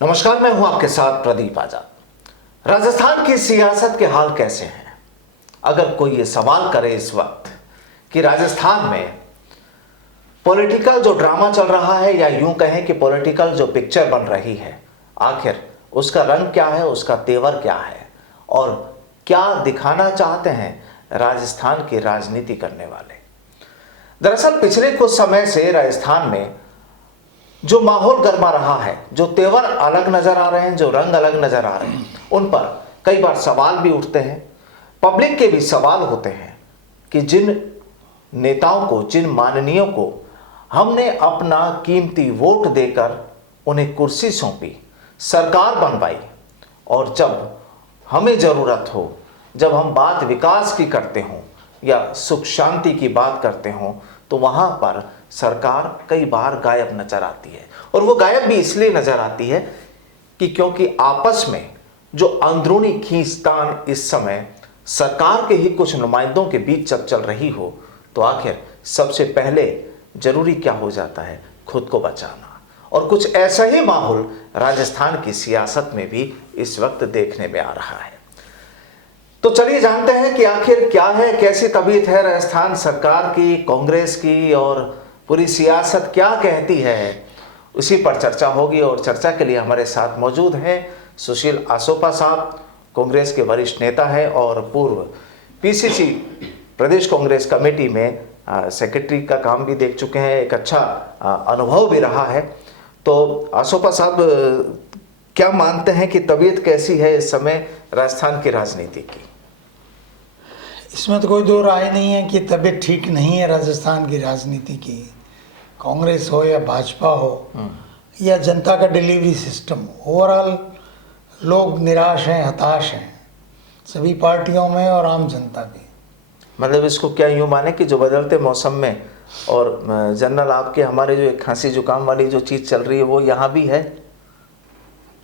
नमस्कार, मैं हूं आपके साथ प्रदीप आजाद। राजस्थान की सियासत के हाल कैसे हैं? अगर कोई ये सवाल करे इस वक्त कि राजस्थान में पॉलिटिकल जो ड्रामा चल रहा है, या यूं कहें कि पॉलिटिकल जो पिक्चर बन रही है, आखिर उसका रंग क्या है, उसका तेवर क्या है और क्या दिखाना चाहते हैं राजस्थान की राजनीति करने वाले। दरअसल पिछले कुछ समय से राजस्थान में जो माहौल गर्मा रहा है, जो तेवर अलग नजर आ रहे हैं, जो रंग अलग नजर आ रहे हैं, उन पर कई बार सवाल भी उठते हैं। पब्लिक के भी सवाल होते हैं कि जिन नेताओं को, जिन माननीयों को हमने अपना कीमती वोट देकर उन्हें कुर्सी सौंपी, सरकार बनवाई, और जब हमें जरूरत हो, जब हम बात विकास की करते हों या सुख शांति की बात करते हों, तो वहां पर सरकार कई बार गायब नजर आती है। और वो गायब भी इसलिए नजर आती है कि क्योंकि आपस में जो अंदरूनी खींचतान इस समय सरकार के ही कुछ नुमाइंदों के बीच जब चल रही हो, तो आखिर सबसे पहले जरूरी क्या हो जाता है? खुद को बचाना। और कुछ ऐसा ही माहौल राजस्थान की सियासत में भी इस वक्त देखने में आ रहा है। तो चलिए जानते हैं कि आखिर क्या है, कैसी तबीयत है राजस्थान सरकार की, कांग्रेस की, और पूरी सियासत क्या कहती है। उसी पर चर्चा होगी, और चर्चा के लिए हमारे साथ मौजूद हैं सुशील आसोपा साहब, कांग्रेस के वरिष्ठ नेता है और पूर्व पीसीसी प्रदेश कांग्रेस कमेटी में सेक्रेटरी का काम भी देख चुके हैं, एक अच्छा अनुभव भी रहा है। तो आसोपा साहब, क्या मानते हैं कि तबीयत कैसी है इस समय राजस्थान की राजनीति की? इसमें तो कोई दो राय नहीं है कि तबीयत ठीक नहीं है राजस्थान की राजनीति की। कांग्रेस हो या भाजपा हो या जनता का डिलीवरी सिस्टम, ओवरऑल लोग निराश हैं, हताश हैं, सभी पार्टियों में और आम जनता भी। मतलब इसको क्या यूँ माने कि जो बदलते मौसम में और जनरल आपके हमारे जो एक खांसी जुकाम वाली जो चीज़ चल रही है वो यहाँ भी है?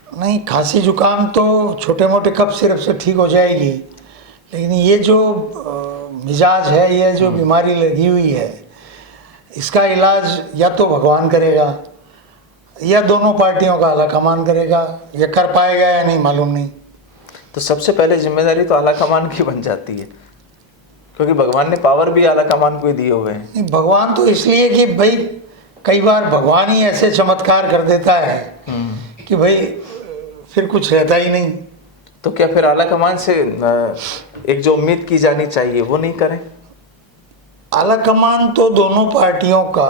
नहीं, खांसी जुकाम तो छोटे मोटे कफ सिरप से ठीक हो जाएगी, लेकिन ये जो मिजाज है, ये जो बीमारी लगी हुई है, इसका इलाज या तो भगवान करेगा या दोनों पार्टियों का आला कमान करेगा, या कर पाएगा या नहीं मालूम नहीं। तो सबसे पहले जिम्मेदारी तो आला कमान की बन जाती है, क्योंकि भगवान ने पावर भी आला कमान को ही दिए हुए हैं। नहीं, भगवान तो इसलिए कि भाई कई बार भगवान ही ऐसे चमत्कार कर देता है कि भाई फिर कुछ रहता ही नहीं। तो क्या फिर आला कमान से एक जो उम्मीद की जानी चाहिए वो नहीं करें? आला कमान तो दोनों पार्टियों का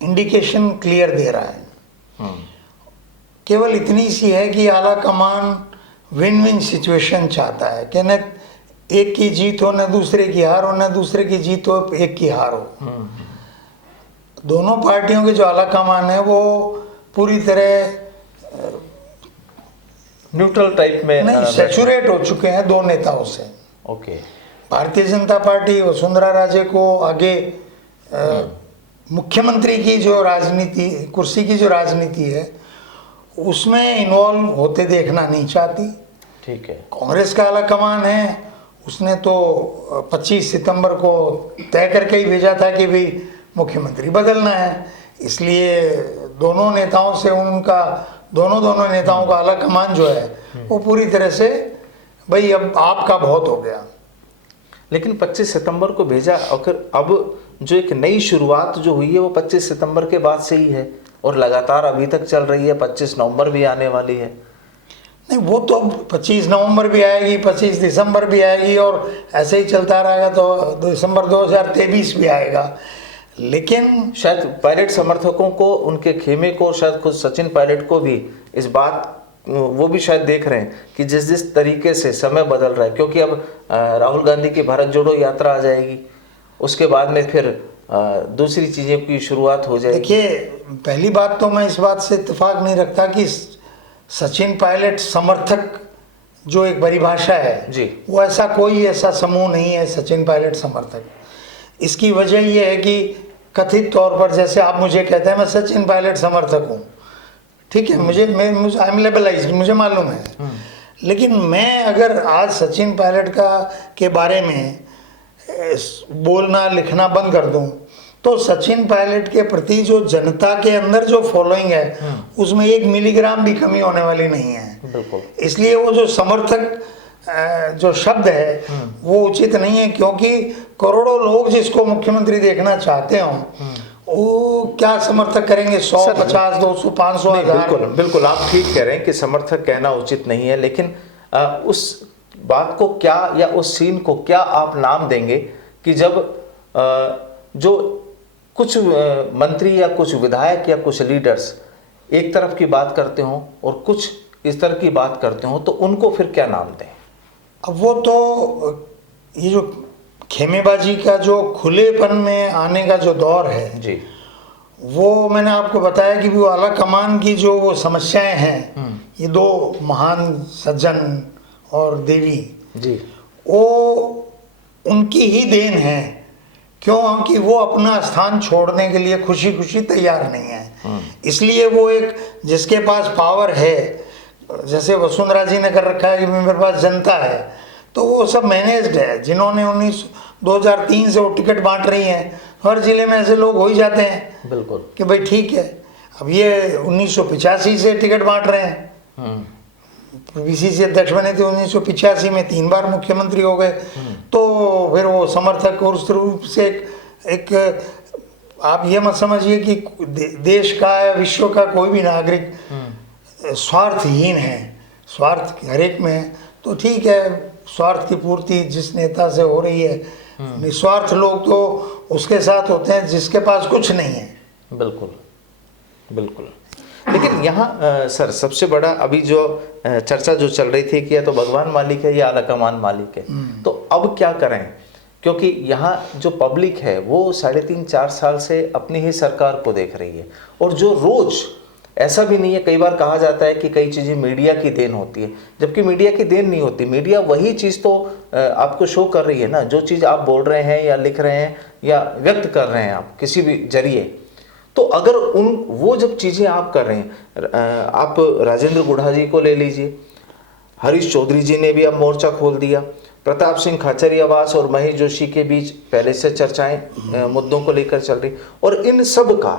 इंडिकेशन क्लियर दे रहा है। केवल इतनी सी है कि आला कमान विन विन सिचुएशन चाहता है कि न एक की जीत हो, न दूसरे की हार हो, न दूसरे की जीत हो, एक की हार हो। दोनों पार्टियों के जो आला कमान है वो पूरी तरह न्यूट्रल टाइप में नहीं, सैचुरेट हो चुके हैं दो नेताओं से। ओके। भारतीय जनता पार्टी वसुंधरा राजे को आगे मुख्यमंत्री की जो राजनीति, कुर्सी की जो राजनीति है, उसमें इन्वॉल्व होते देखना नहीं चाहती। ठीक है। कांग्रेस का आला कमान है, उसने तो 25 सितंबर को तय करके ही भेजा था कि भाई मुख्यमंत्री बदलना है, इसलिए दोनों नेताओं से उनका दोनों नेताओं का आला कमान जो है वो पूरी तरह से भाई अब आपका बहुत हो गया। लेकिन 25 सितंबर को भेजा, और फिर अब जो एक नई शुरुआत जो हुई है वो 25 सितंबर के बाद से ही है और लगातार अभी तक चल रही है। 25 नवंबर भी आने वाली है। नहीं, वो तो 25 नवंबर भी आएगी, 25 दिसंबर भी आएगी, और ऐसे ही चलता रहेगा तो दिसंबर 2023 भी आएगा। लेकिन शायद पायलट समर्थकों को, उनके खेमे को, शायद खुद सचिन पायलट को भी इस बात, वो भी शायद देख रहे हैं कि जिस तरीके से समय बदल रहा है, क्योंकि अब राहुल गांधी की भारत जोड़ो यात्रा आ जाएगी, उसके बाद में फिर दूसरी चीज़ों की शुरुआत हो जाएगी। देखिए, पहली बात तो मैं इस बात से इत्तेफाक नहीं रखता कि सचिन पायलट समर्थक जो एक परिभाषा है जी, वो ऐसा कोई ऐसा समूह नहीं है सचिन पायलट समर्थक। इसकी वजह ये है कि कथित तौर पर जैसे आप मुझे कहते हैं मैं सचिन पायलट समर्थक हूँ, ठीक है, मुझे आई एम लेबलाइज्ड, मुझे मालूम है, लेकिन मैं अगर आज सचिन पायलट के बारे में बोलना लिखना बंद कर दूं तो सचिन पायलट के प्रति जो जनता के अंदर जो फॉलोइंग है उसमें 1 मिलीग्राम भी कमी होने वाली नहीं है। बिल्कुल। इसलिए वो जो समर्थक जो शब्द है वो उचित नहीं है, क्योंकि करोड़ों लोग जिसको मुख्यमंत्री देखना चाहते हो वो क्या समर्थक करेंगे? 100, 50, 200, 500, 1000? बिल्कुल बिल्कुल, आप ठीक कह रहे हैं कि समर्थक कहना उचित नहीं है, लेकिन उस बात को क्या, या उस सीन को क्या आप नाम देंगे कि जब जो कुछ मंत्री या कुछ विधायक या कुछ लीडर्स एक तरफ की बात करते हों और कुछ इस तरह की बात करते हों, तो उनको फिर क्या नाम दें? अब वो तो ये जो खेमेबाजी का जो खुलेपन में आने का जो दौर है जी, वो मैंने आपको बताया कि वो आला कमान की जो वो समस्याएं हैं, ये 2 महान सज्जन और देवी जी, वो उनकी ही देन है, क्योंकि वो अपना स्थान छोड़ने के लिए खुशी खुशी तैयार नहीं है। इसलिए वो एक जिसके पास पावर है, जैसे वसुंधरा जी ने कर रखा है कि मेरे पास जनता है, तो वो सब मैनेज्ड है। जिन्होंने 2003 से वो टिकट बांट रही हैं, हर जिले में ऐसे लोग हो ही जाते हैं बिल्कुल कि भाई ठीक है। अब ये 1985 से टिकट बांट रहे हैं, बीसीसी अध्यक्ष बने थे 1985 में, 3 बार मुख्यमंत्री हो गए, तो फिर वो समर्थक और उस रूप से एक आप ये मत समझिए कि देश का या विश्व का कोई भी नागरिक स्वार्थहीन है, स्वार्थ हर एक में है। तो ठीक है, स्वार्थ की पूर्ति जिस नेता से हो रही है, निस्वार्थ लोग तो उसके साथ होते हैं जिसके पास कुछ नहीं है। बिल्कुल बिल्कुल। लेकिन यहाँ सर सबसे बड़ा अभी जो चर्चा जो चल रही थी कि या तो भगवान मालिक है या आला कमान मालिक है, तो अब क्या करें? क्योंकि यहाँ जो पब्लिक है वो 3.5-4 साल से अपनी ही सरकार को देख रही है, और जो रोज ऐसा भी नहीं है, कई बार कहा जाता है कि कई चीज़ें मीडिया की देन होती है, जबकि मीडिया की देन नहीं होती। मीडिया वही चीज़ तो आपको शो कर रही है ना, जो चीज़ आप बोल रहे हैं या लिख रहे हैं या व्यक्त कर रहे हैं आप किसी भी जरिए। तो अगर वो जब चीज़ें आप कर रहे हैं, आप राजेंद्र गुढ़ा जी को ले लीजिए, हरीश चौधरी जी ने भी अब मोर्चा खोल दिया, प्रताप सिंह खाचरियावास और महेश जोशी के बीच पहले से चर्चाएं मुद्दों को लेकर चल रही, और इन सब का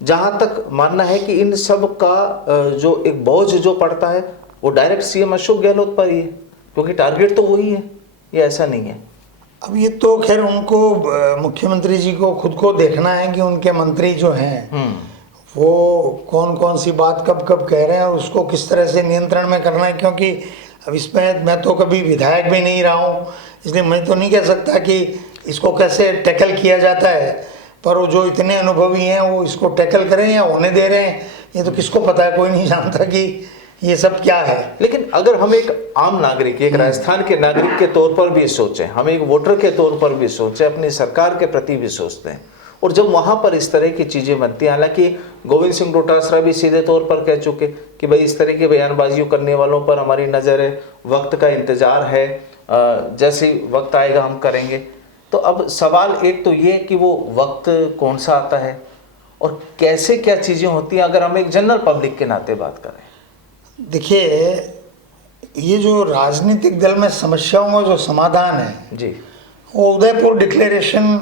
जहां तक मानना है कि इन सब का जो एक बोझ जो पड़ता है वो डायरेक्ट सीएम अशोक गहलोत पर ही है, क्योंकि टारगेट तो वही है, ये ऐसा नहीं है। अब ये तो खैर उनको मुख्यमंत्री जी को खुद को देखना है कि उनके मंत्री जो हैं वो कौन कौन सी बात कब कब कह रहे हैं और उसको किस तरह से नियंत्रण में करना है। क्योंकि अब इसमें मैं तो कभी विधायक भी नहीं रहा हूँ, इसलिए मैं तो नहीं कह सकता कि इसको कैसे टैकल किया जाता है, पर वो जो इतने अनुभवी हैं वो इसको टैकल करें या होने दे रहे हैं, ये तो किसको पता है, कोई नहीं जानता कि ये सब क्या है। लेकिन अगर हम एक आम नागरिक, एक राजस्थान के नागरिक के तौर पर भी सोचें, हम एक वोटर के तौर पर भी सोचें, अपनी सरकार के प्रति भी सोचते हैं, और जब वहाँ पर इस तरह की चीज़ें बनती हैं, हालांकि गोविंद सिंह डोटासरा भी सीधे तौर पर कह चुके कि भाई इस तरह की बयानबाजियों करने वालों पर हमारी नज़र है, वक्त का इंतज़ार है, जैसे वक्त आएगा हम करेंगे। तो अब सवाल एक तो ये कि वो वक्त कौन सा आता है और कैसे क्या चीज़ें होती हैं, अगर हम एक जनरल पब्लिक के नाते बात करें। देखिए, ये जो राजनीतिक दल में समस्याओं का जो समाधान है जी, वो उदयपुर डिक्लेरेशन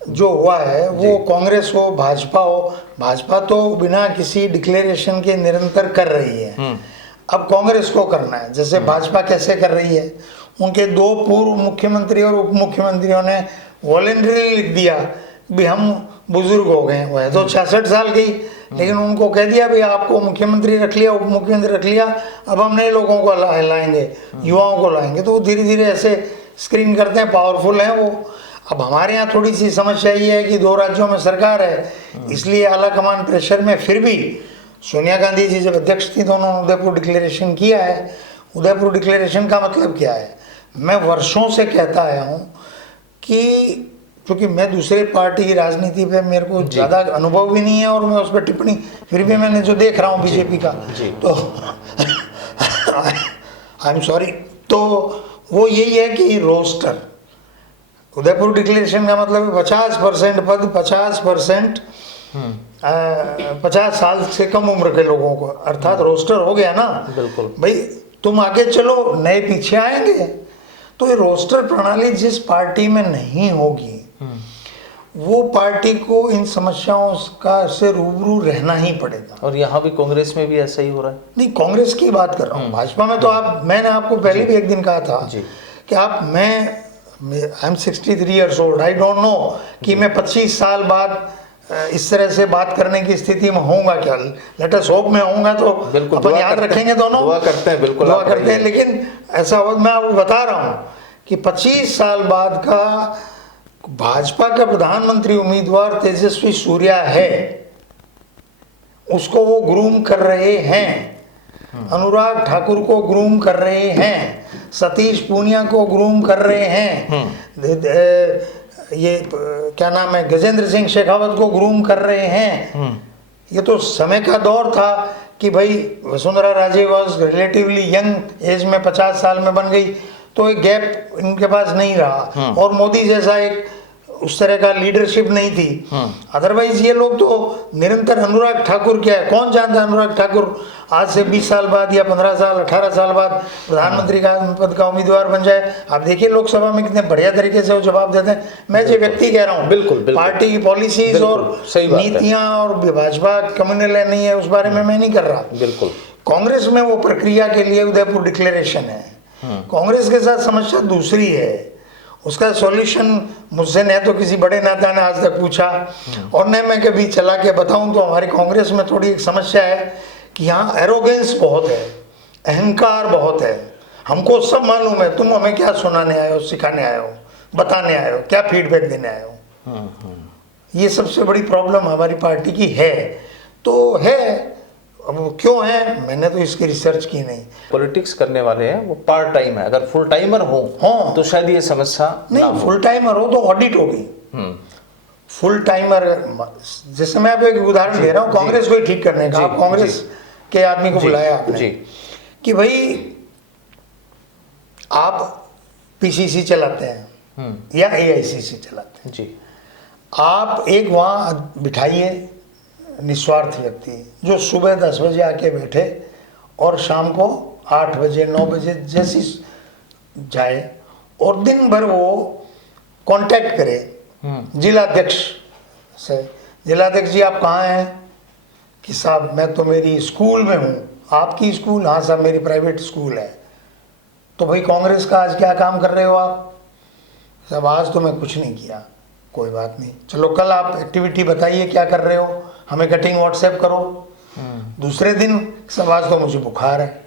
जो हुआ है, वो कांग्रेस हो भाजपा हो, भाजपा तो बिना किसी डिक्लेरेशन के निरंतर कर रही है, अब कांग्रेस को करना है। जैसे भाजपा कैसे कर रही है, उनके 2 पूर्व मुख्यमंत्री और उप मुख्यमंत्रियों ने वॉलंटरी लिख दिया भी हम बुजुर्ग हो गए, वह तो 66 साल की, लेकिन उनको कह दिया भी आपको मुख्यमंत्री रख लिया, उप मुख्यमंत्री रख लिया, अब हम नए लोगों को लाएंगे, युवाओं को लाएंगे। तो वो धीरे धीरे ऐसे स्क्रीन करते हैं, पावरफुल हैं वो। अब हमारे यहाँ थोड़ी सी समस्या ये है कि 2 राज्यों में सरकार है, इसलिए आला कमान प्रेशर में फिर भी सोनिया गांधी जी जब अध्यक्ष थी तो उन्होंने उदयपुर डिक्लेरेशन किया है। उदयपुर डिक्लेरेशन का मतलब क्या है, मैं वर्षों से कहता आया हूँ कि क्योंकि मैं दूसरे पार्टी की राजनीति पे मेरे को ज़्यादा अनुभव भी नहीं है और मैं उस पर टिप्पणी, फिर भी मैंने जो देख रहा हूँ बीजेपी का, तो आई एम सॉरी, तो वो यही है कि रोस्टर, उदयपुर डिक्लेरेशन का मतलब है 50% पद, 50% 50 साल से कम उम्र के लोगों को, अर्थात रोस्टर हो गया ना। बिल्कुल भाई तुम आगे चलो, नए पीछे आएंगे। तो ये रोस्टर प्रणाली जिस पार्टी में नहीं होगी वो पार्टी को इन समस्याओं का से रूबरू रहना ही पड़ेगा। और यहाँ भी कांग्रेस में भी ऐसा ही हो रहा है। नहीं, कांग्रेस की बात कर रहा हूँ, भाजपा में तो आप, मैंने आपको पहले भी एक दिन कहा था कि आप, I am 63 years old, I don't know कि मैं 25 साल बाद इस तरह से बात करने की स्थिति में होऊंगा क्या। लेट अस होप में होऊंगा तो अपन याद रखेंगे दोनों, दुआ करते हैं, बिल्कुल दुआ करते हैं। लेकिन ऐसा हो, मैं आपको बता रहा हूँ कि 25 साल बाद का भाजपा का प्रधानमंत्री उम्मीदवार तेजस्वी सूर्या है, उसको वो ग्रूम कर रहे हैं, अनुराग ठाकुर को ग्रूम कर रहे हैं, सतीश पूनिया को ग्रूम कर रहे हैं, ये क्या नाम है, गजेंद्र सिंह शेखावत को ग्रूम कर रहे हैं। ये तो समय का दौर था कि भाई Vasundhara Raje was relatively young age में 50 साल में बन गई, तो एक गैप इनके पास नहीं रहा। और मोदी जैसा एक उस तरह का लीडरशिप नहीं थी। अदरवाइज ये लोग तो निरंतर, अनुराग ठाकुर क्या है, कौन जानता है अनुराग ठाकुर आज से 20 साल बाद या 15 साल 18 साल बाद प्रधानमंत्री का पद का उम्मीदवार बन जाए। आप देखिए लोकसभा में कितने बढ़िया तरीके से वो जवाब देते हैं। मैं जो व्यक्ति कह रहा हूँ, बिल्कुल पार्टी की पॉलिसीज और नीतियां और भाजपा कम्युनल है नहीं है, उस बारे में मैं नहीं कर रहा। बिल्कुल कांग्रेस में वो प्रक्रिया के लिए उदयपुर डिक्लेरेशन है। कांग्रेस के साथ समस्या दूसरी है, उसका सॉल्यूशन मुझसे न तो किसी बड़े नेता ने आज तक पूछा और न मैं कभी चला के बताऊं। तो हमारी कांग्रेस में थोड़ी एक समस्या है कि यहाँ एरोगेंस बहुत है, अहंकार बहुत है। हमको सब मालूम है, तुम हमें क्या सुनाने आए हो, सिखाने आए हो, बताने आए हो, क्या फीडबैक देने आए हो। ये सबसे बड़ी प्रॉब्लम हमारी पार्टी की है। तो है, अब वो क्यों है, मैंने तो इसकी रिसर्च की नहीं। पॉलिटिक्स करने वाले हैं वो पार्ट टाइम है, अगर फुल टाइमर हो तो शायद ये समस्या नहीं। फुल टाइमर हो तो ऑडिट होगी। फुल टाइमर, जैसे मैं आपको एक उदाहरण दे रहा हूँ, कांग्रेस को ही ठीक करने का। आप कांग्रेस के आदमी को बुलाया आपने कि भाई आप पीसीसी चलाते हैं या एआईसीसी चलाते हैं जी, आप एक वहाँ बिठाइए निस्वार्थ व्यक्ति जो सुबह 10 बजे आके बैठे और शाम को 8 बजे 9 बजे जैसी जाए और दिन भर वो कांटेक्ट करे जिलाध्यक्ष से। जिलाध्यक्ष जी आप कहाँ हैं? कि साहब मैं तो मेरी स्कूल में हूँ। आपकी स्कूल? हाँ साहब मेरी प्राइवेट स्कूल है। तो भाई कांग्रेस का आज क्या काम कर रहे हो आप? साहब आज तो मैं कुछ नहीं किया। कोई बात नहीं, चलो कल आप एक्टिविटी बताइए क्या कर रहे हो, हमें कटिंग व्हाट्सएप करो। दूसरे दिन सब आज तो मुझे बुखार है।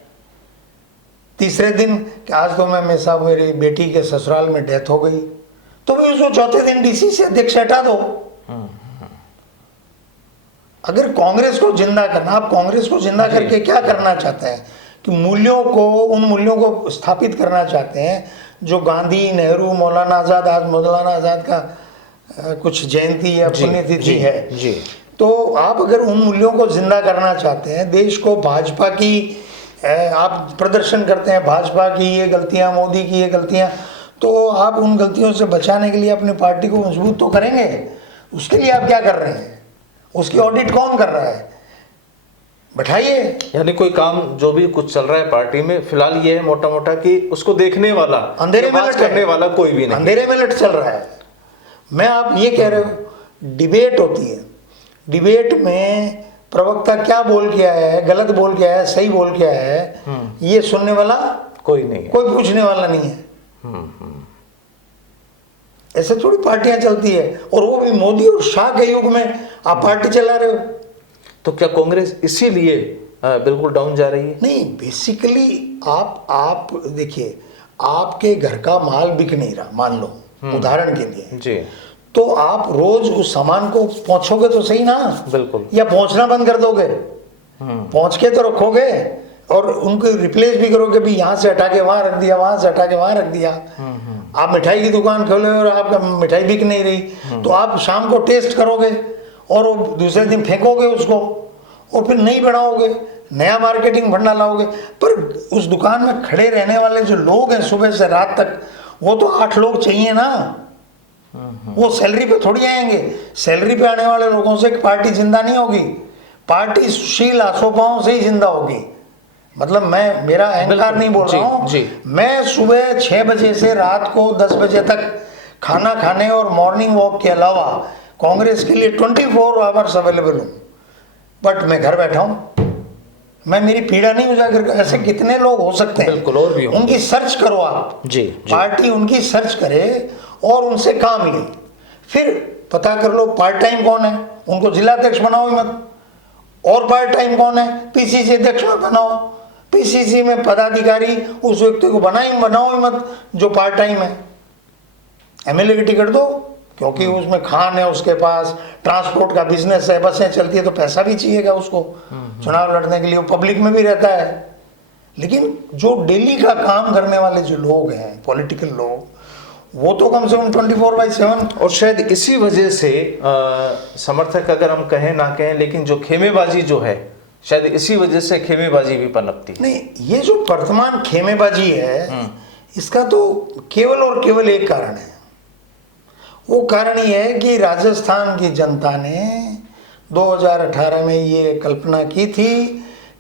तीसरे दिन कि आज तो मैं साहब मेरी बेटी के ससुराल में डेथ हो गई। तो भी उसको चौथे दिन डीसी से अध्यक्ष हटा दो। अगर कांग्रेस को जिंदा करना, आप कांग्रेस को जिंदा करके क्या करना चाहते हैं कि मूल्यों को, उन मूल्यों को स्थापित करना चाहते हैं जो गांधी, नेहरू, मौलाना आजाद, आज मौलाना आजाद का कुछ जयंती या पुण्यतिथि है जी। तो आप अगर उन मूल्यों को जिंदा करना चाहते हैं, देश को भाजपा की, आप प्रदर्शन करते हैं भाजपा की ये गलतियां, मोदी की ये गलतियां, तो आप उन गलतियों से बचाने के लिए अपनी पार्टी को मजबूत तो करेंगे। उसके लिए आप क्या कर रहे हैं? उसकी ऑडिट कौन कर रहा है? बैठाइए। यानी कोई काम जो भी कुछ चल रहा है पार्टी में फिलहाल ये है मोटा मोटा कि उसको देखने वाला, अंधेरे में लट करने वाला कोई भी नहीं, अंधेरे में लट चल रहा है। मैं, आप ये कह रहे हो डिबेट होती है, डिबेट में प्रवक्ता क्या बोल के आया है, गलत बोल के आया है, सही बोल के आया है, ये सुनने वाला कोई नहीं है, कोई पूछने वाला नहीं है। ऐसे थोड़ी पार्टियां चलती है, और वो भी मोदी और शाह के युग में आप पार्टी चला रहे हो। तो क्या कांग्रेस इसीलिए बिल्कुल डाउन जा रही है? नहीं, बेसिकली आप देखिए, आपके घर का माल बिक नहीं रहा, मान लो उदाहरण के लिए जी, तो आप रोज उस सामान को पहुंचोगे तो सही ना? बिल्कुल। या पहुंचना बंद कर दोगे? पहुंच के तो रखोगे और उनको रिप्लेस भी करोगे, भी यहाँ से हटा के वहां रख दिया, वहां से हटा के वहां रख दिया। आप मिठाई की दुकान खोले और आपका मिठाई बिक नहीं रही, तो आप शाम को टेस्ट करोगे और दूसरे दिन फेंकोगे उसको और फिर नहीं बढ़ाओगे, नया मार्केटिंग भंडार लाओगे। पर उस दुकान में खड़े रहने वाले जो लोग हैं सुबह से रात तक, वो तो 8 लोग चाहिए ना। वो सैलरी पे थोड़ी आएंगे। सैलरी पे आने वाले लोगों से पार्टी जिंदा नहीं होगी। पार्टी सुशील आसोपाओं से ही जिंदा होगी। मतलब मैं, मेरा अहंकार नहीं बोल रहा हूँ, मैं सुबह 6 बजे से रात को 10 बजे तक खाना खाने और मॉर्निंग वॉक के अलावा कांग्रेस के लिए 24 आवर्स अवेलेबल हूँ, बट मैं घर बैठा हूँ, मैं मेरी पीड़ा नहीं उजागर कर। ऐसे कितने लोग हो सकते हैं, बिल्कुल, और भी होंगे। उनकी सर्च करो आप, जी। पार्टी उनकी सर्च करे और उनसे काम ले, फिर पता कर लो पार्ट टाइम कौन है, उनको जिला अध्यक्ष बनाओ ही मत, और पार्ट टाइम कौन है पीसीसी अध्यक्ष में बनाओ, पीसीसी में पदाधिकारी उस व्यक्ति को बनाओ ही मत जो पार्ट टाइम है, एमएलए की टिकट दो, क्योंकि उसमें खान है, उसके पास ट्रांसपोर्ट का बिजनेस है, बसें चलती है तो पैसा भी चाहिएगा उसको चुनाव लड़ने के लिए, वो पब्लिक में भी रहता है। लेकिन जो डेली का काम करने वाले जो लोग हैं, पॉलिटिकल लोग, वो तो कम से कम 24/7। और शायद इसी वजह से समर्थक अगर हम कहें ना कहें, लेकिन जो खेमेबाजी जो है, शायद इसी वजह से खेमेबाजी भी पनपती है। नहीं, ये जो वर्तमान खेमेबाजी है इसका तो केवल और केवल एक कारण है। वो कारण ये है कि राजस्थान की जनता ने 2018 में ये कल्पना की थी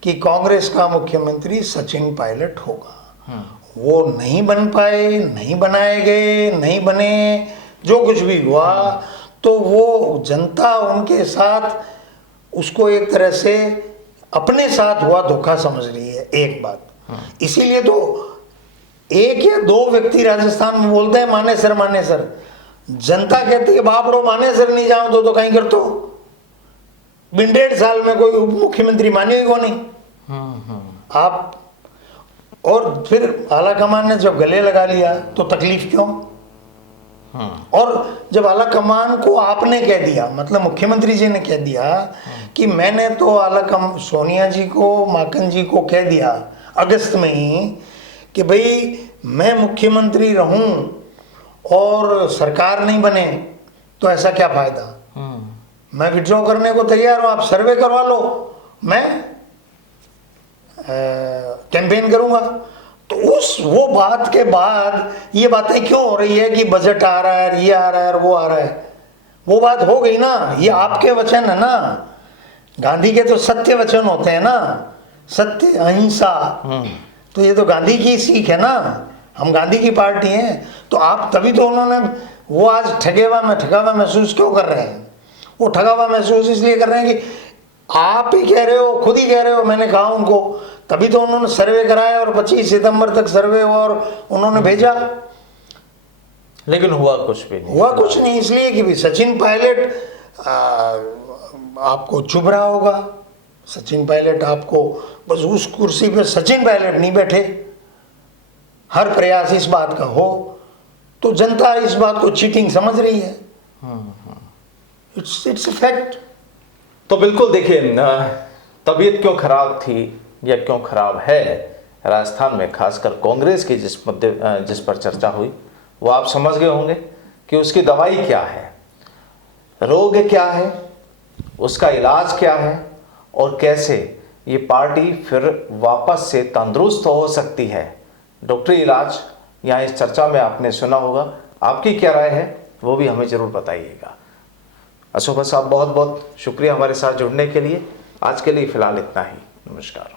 कि कांग्रेस का मुख्यमंत्री सचिन पायलट होगा। वो नहीं बन पाए, नहीं बनाए गए, नहीं बने, जो कुछ भी हुआ, तो वो जनता उनके साथ उसको एक तरह से अपने साथ हुआ धोखा समझ रही है, एक बात। इसीलिए तो एक या दो व्यक्ति राजस्थान में बोलते हैं माने सर, जनता कहती है बापड़ो माने सर नहीं जाओ तो कहीं कर तो बिन 1.5 साल में कोई उप मुख्यमंत्री माने ही को नहीं आप। और फिर आला कमान ने जब गले लगा लिया तो तकलीफ क्यों? और जब आला कमान को आपने कह दिया, मतलब मुख्यमंत्री जी ने कह दिया कि मैंने तो सोनिया जी को, माकन जी को कह दिया अगस्त में ही कि भाई मैं मुख्यमंत्री रहूं और सरकार नहीं बने तो ऐसा क्या फायदा, मैं विड्रॉ करने को तैयार हूं, आप सर्वे करवा लो, मैं कैंपेन करूंगा। तो वो बात के बाद ये बातें क्यों हो रही है कि बजट आ रहा है, ये आ रहा है, वो आ रहा है? वो बात हो गई ना, ये आपके वचन है ना, गांधी के तो सत्य वचन होते हैं ना, सत्य अहिंसा, तो ये तो गांधी की सीख है ना, हम गांधी की पार्टी हैं। तो आप तभी तो उन्होंने वो आज ठगा हुआ महसूस क्यों कर रहे हैं? वो ठगा हुआ महसूस इसलिए कर रहे हैं कि आप ही कह रहे हो, खुद ही कह रहे हो, मैंने कहा उनको, तभी तो उन्होंने सर्वे कराया और 25 सितंबर तक सर्वे हुआ और उन्होंने भेजा, लेकिन हुआ कुछ भी नहीं। हुआ कुछ नहीं, इसलिए कि भी सचिन पायलट आपको चुभ रहा होगा, सचिन पायलट आपको बस उस कुर्सी पे सचिन पायलट नहीं बैठे, हर प्रयास इस बात का हो, तो जनता इस बात को चीटिंग समझ रही है। It's a fact. तो बिल्कुल देखिए, तबीयत क्यों खराब थी या क्यों खराब है राजस्थान में, खासकर कांग्रेस की जिस पर चर्चा हुई, वो आप समझ गए होंगे कि उसकी दवाई क्या है, रोग क्या है, उसका इलाज क्या है, और कैसे ये पार्टी फिर वापस से तंदुरुस्त हो सकती है। डॉक्टरी इलाज यहाँ इस चर्चा में आपने सुना होगा। आपकी क्या राय है वो भी हमें ज़रूर बताइएगा। अशोक साहब, बहुत बहुत शुक्रिया हमारे साथ जुड़ने के लिए। आज के लिए फ़िलहाल इतना ही। नमस्कार।